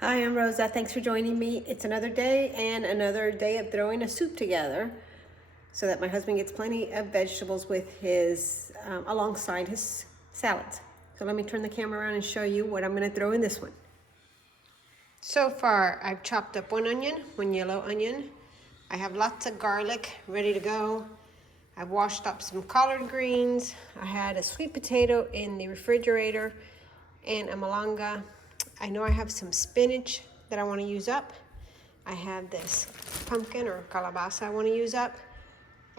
Hi, I'm Rosa. Thanks for joining me. It's another day and another day of throwing a soup together so that my husband gets plenty of vegetables with his, alongside his salads. So let me turn the camera around and show you what I'm gonna throw in this one. So far, I've chopped up one onion, one yellow onion. I have lots of garlic ready to go. I've washed up some collard greens. I had a sweet potato in the refrigerator and a malanga. I know I have some spinach that I want to use up. I have this pumpkin or calabaza I want to use up.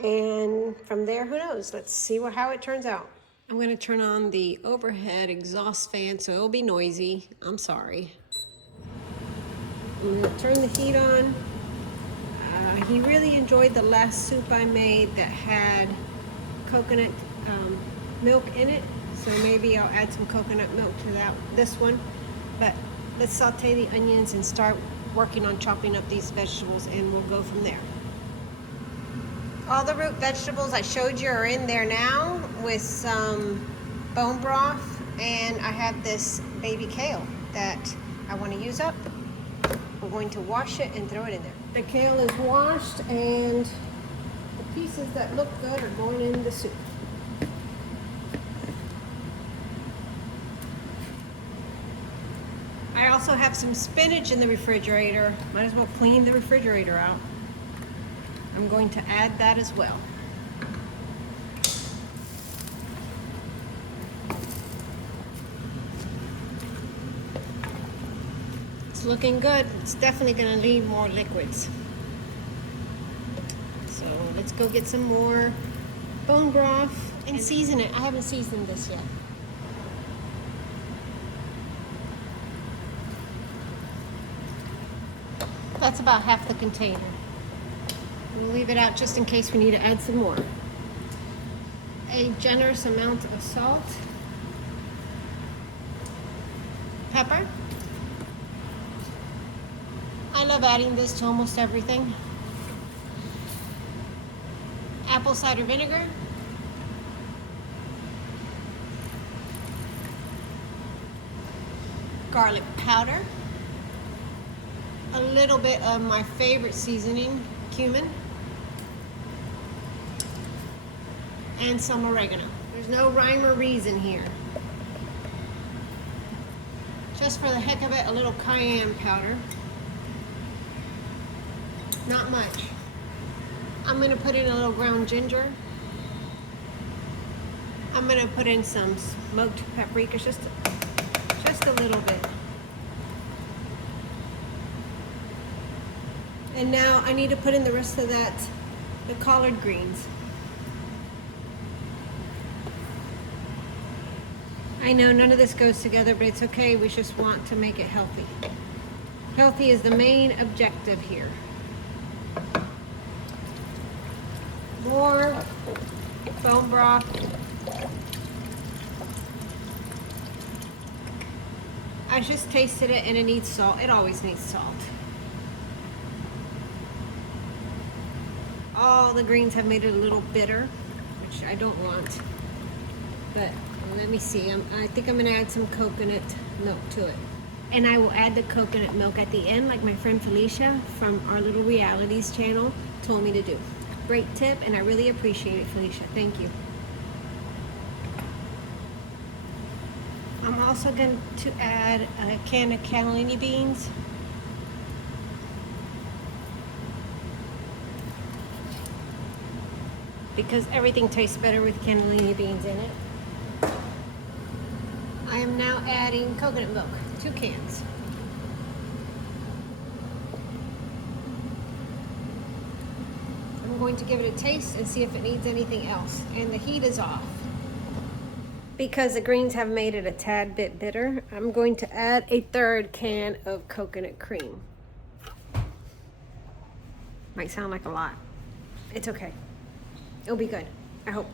And from there, who knows? Let's see how it turns out. I'm going to turn on the overhead exhaust fan so it'll be noisy. I'm sorry. I'm going to turn the heat on. He really enjoyed the last soup I made that had coconut milk in it. So maybe I'll add some coconut milk to this one. But let's saute the onions and start working on chopping up these vegetables, and we'll go from there. All the root vegetables I showed you are in there now with some bone broth, and I have this baby kale that I want to use up. We're going to wash it and throw it in there. The kale is washed, and the pieces that look good are going in the soup. I also have some spinach in the refrigerator. Might as well clean the refrigerator out. I'm going to add that as well. It's looking good. It's definitely going to need more liquids. So let's go get some more bone broth and season it. I haven't seasoned this yet. That's about half the container. We'll leave it out just in case we need to add some more. A generous amount of salt, pepper. I love adding this to almost everything. Apple cider vinegar. Garlic powder. A little bit of my favorite seasoning, cumin. And some oregano. There's no rhyme or reason here. Just for the heck of it, a little cayenne powder. Not much. I'm gonna put in a little ground ginger. I'm gonna put in some smoked paprika, just a little bit. And now I need to put in the rest of that, the collard greens. I know none of this goes together, but it's okay. We just want to make it healthy. Healthy is the main objective here. More bone broth. I just tasted it and it needs salt. It always needs salt. All the greens have made it a little bitter, which I don't want. But let me see. I think I'm gonna add some coconut milk to it. And I will add the coconut milk at the end, like my friend Felicia from our Little Realities channel told me to do. Great tip, and I really appreciate it, Felicia. Thank you. I'm also going to add a can of cannellini beans. Because everything tastes better with cannellini beans in it. I am now adding coconut milk, 2 cans. I'm going to give it a taste and see if it needs anything else. And the heat is off. Because the greens have made it a tad bit bitter, I'm going to add a 3rd can of coconut cream. Might sound like a lot. It's okay. It'll be good, I hope.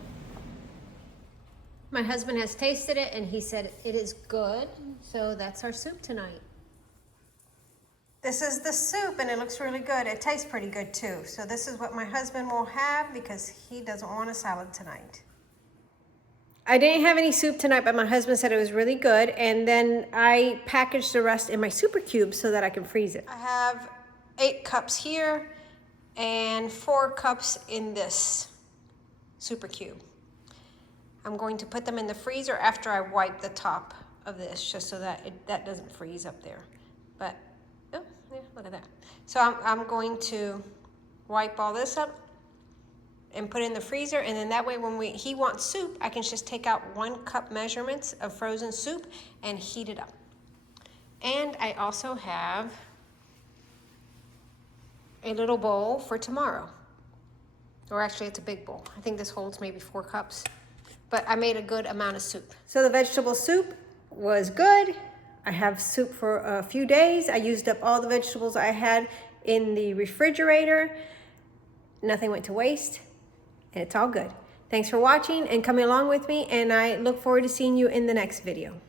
My husband has tasted it and he said it is good, so that's our soup tonight. This is the soup and it looks really good. It tastes pretty good too. So this is what my husband will have because he doesn't want a salad tonight. I didn't have any soup tonight, but my husband said it was really good. And then I packaged the rest in my super cube so that I can freeze it. I have 8 cups here and 4 cups in this super cube. I'm going to put them in the freezer after I wipe the top of this, just so that that doesn't freeze up there. But, oh, yeah, look at that. So I'm going to wipe all this up and put it in the freezer, and then that way when he wants soup, I can just take out 1 cup measurements of frozen soup and heat it up. And I also have a little bowl for tomorrow. Or actually it's a big bowl. I think this holds maybe 4 cups. But I made a good amount of soup. So the vegetable soup was good. I have soup for a few days. I used up all the vegetables I had in the refrigerator. Nothing went to waste. And it's all good. Thanks for watching and coming along with me, and I look forward to seeing you in the next video.